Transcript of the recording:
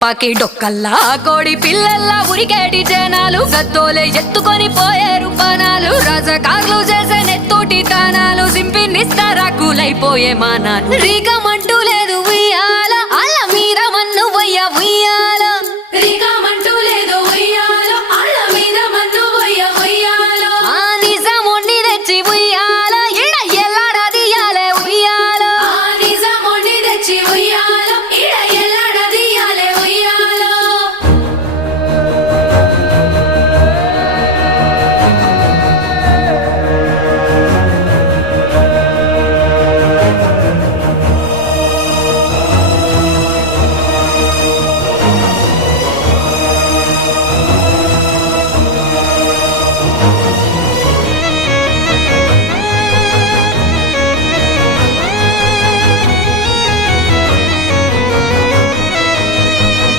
పాకి డొక్కల్లా కోడి పిల్లల్లా ఉరికేటి జనాలు గత్తోలే ఎత్తుకొని పోయేరు పానాలు రాజకార్లు చేసే నెత్తోటి తానాలు సింపి నిస్తారాకులైపోయే మానాలు రీకమంటూ లేదు